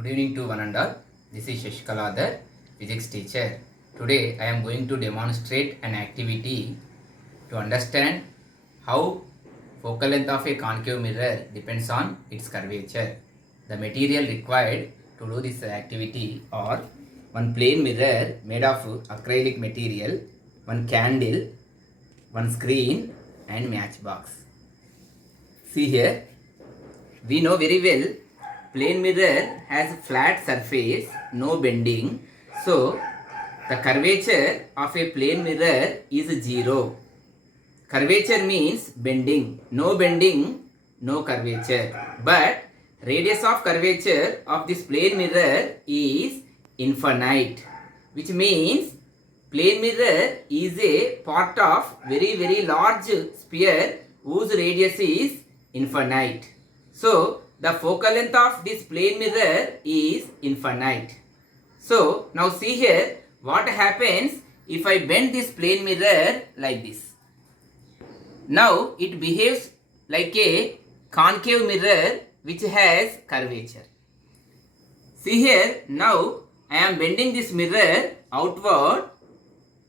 Good evening to one and all. This is Shashikala, the physics teacher. Today I am going to demonstrate an activity to understand how focal length of a concave mirror depends on its curvature. The material required to do this activity are one plane mirror made of acrylic material, one candle, one screen and matchbox. See here, we know very well plane mirror has flat surface, no bending. So, the curvature of a plane mirror is 0. Curvature means bending. No bending, no curvature. But radius of curvature of this plane mirror is infinite. Which means plane mirror is a part of very large sphere whose radius is infinite. So, the focal length of this plane mirror is infinite. So, now see here what happens if I bend this plane mirror like this. Now, it behaves like a concave mirror which has curvature. See here, now I am bending this mirror outward.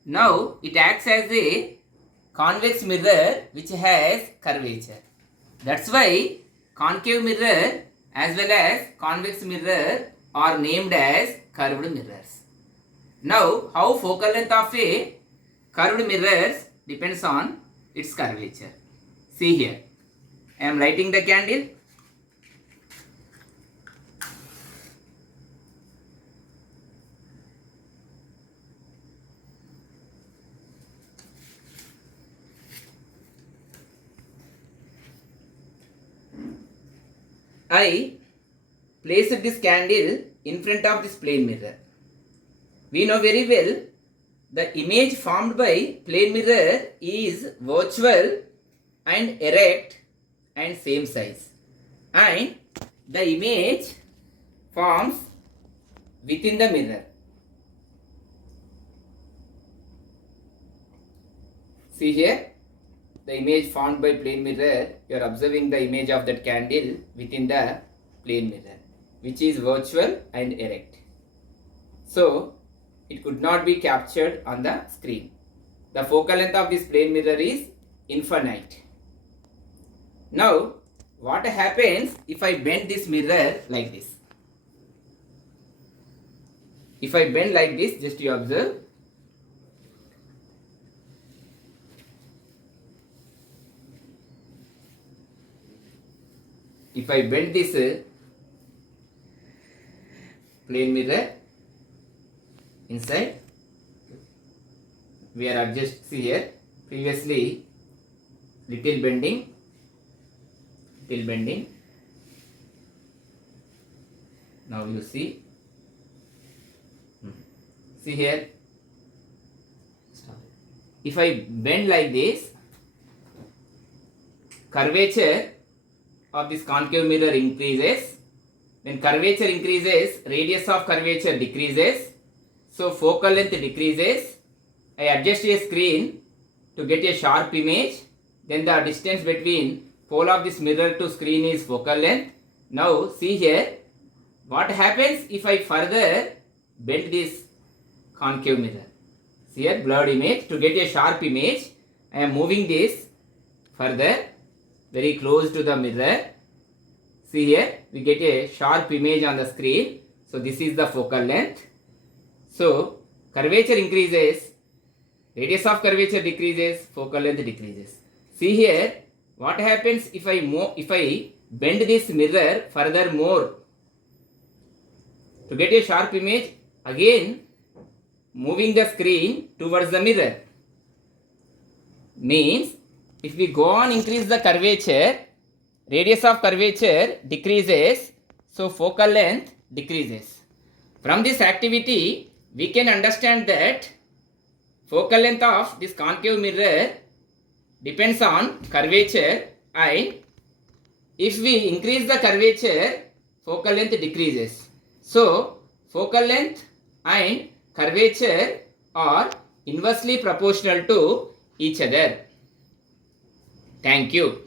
Now, it acts as a convex mirror which has curvature. That's why concave mirror as well as convex mirror are named as curved mirrors. Now, how focal length of a curved mirrors depends on its curvature. See here, I am lighting the candle. I placed this candle in front of this plane mirror. We know very well the image formed by plane mirror is virtual and erect and same size. And the image forms within the mirror. See here. The image formed by plane mirror, you are observing the image of that candle within the plane mirror, which is virtual and erect. So, it could not be captured on the screen. The focal length of this plane mirror is infinite. Now, what happens if I bend this mirror like this? If I bend like this, just you observe. If I bend this plane mirror inside, we are adjust. See here, previously little bending. Now you see. See here. If I bend like this, curvature of this concave mirror increases. When curvature increases, radius of curvature decreases. So focal length decreases. I adjust a screen to get a sharp image. Then the distance between pole of this mirror to screen is focal length. Now see here, what happens if I further bend this concave mirror? See here, blurred image. To get a sharp image, I am moving this further, very close to the mirror. See here, we get a sharp image on the screen. So this is the focal length. So curvature increases, radius of curvature decreases, focal length decreases. See here, what happens if I bend this mirror further more? To get a sharp image, again moving the screen towards the mirror. Means if we go on increase the curvature, radius of curvature decreases, so focal length decreases. From this activity, we can understand that focal length of this concave mirror depends on curvature, and if we increase the curvature, focal length decreases. So, focal length and curvature are inversely proportional to each other. Thank you.